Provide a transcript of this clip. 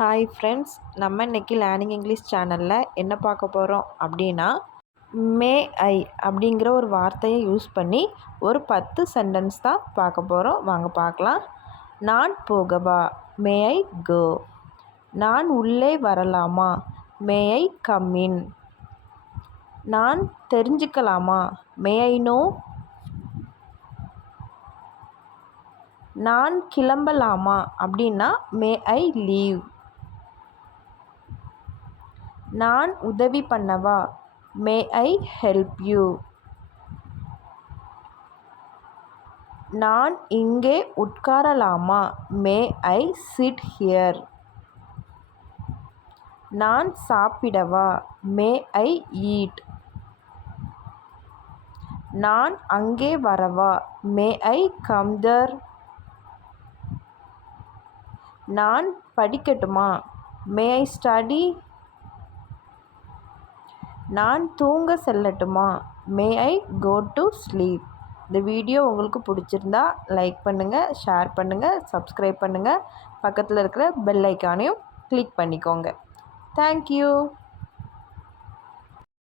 Hi friends, நம்ம இன்றைக்கி learning English சேனலில் என்ன பார்க்க போகிறோம் அப்படின்னா, மே ஐ அப்படிங்கிற ஒரு வார்த்தையை யூஸ் பண்ணி ஒரு 10 சென்டென்ஸ் தான் பார்க்க போகிறோம். வாங்க பார்க்கலாம். நான் போகவா? மே ஐ கோ? நான் உள்ளே வரலாமா? மே ஐ கம் இன்? நான் தெரிஞ்சுக்கலாமா? மே ஐ நோ? நான் கிளம்பலாமா அப்படின்னா மே ஐ லீவ்? நான் உதவி பண்ணவா? மே ஐ ஹெல்ப் யூ? நான் இங்கே உட்காரலாமா? மே ஐ சிட் ஹியர்? நான் சாப்பிடவா? மே ஐ ஈட்? நான் அங்கே வரவா? மே ஐ கம் தேர்? நான் படிக்கட்டுமா? மே ஐ ஸ்டடி? நான் தூங்க செல்லட்டுமா? மே ஐ கோ டு ஸ்லீப்? இந்த வீடியோ உங்களுக்கு பிடிச்சிருந்தா லைக் பண்ணுங்கள், ஷேர் பண்ணுங்கள், சப்ஸ்கிரைப் பண்ணுங்கள். பக்கத்தில் இருக்கிற பெல் ஐக்கானையும் கிளிக் பண்ணிக்கோங்க. தேங்க்யூ.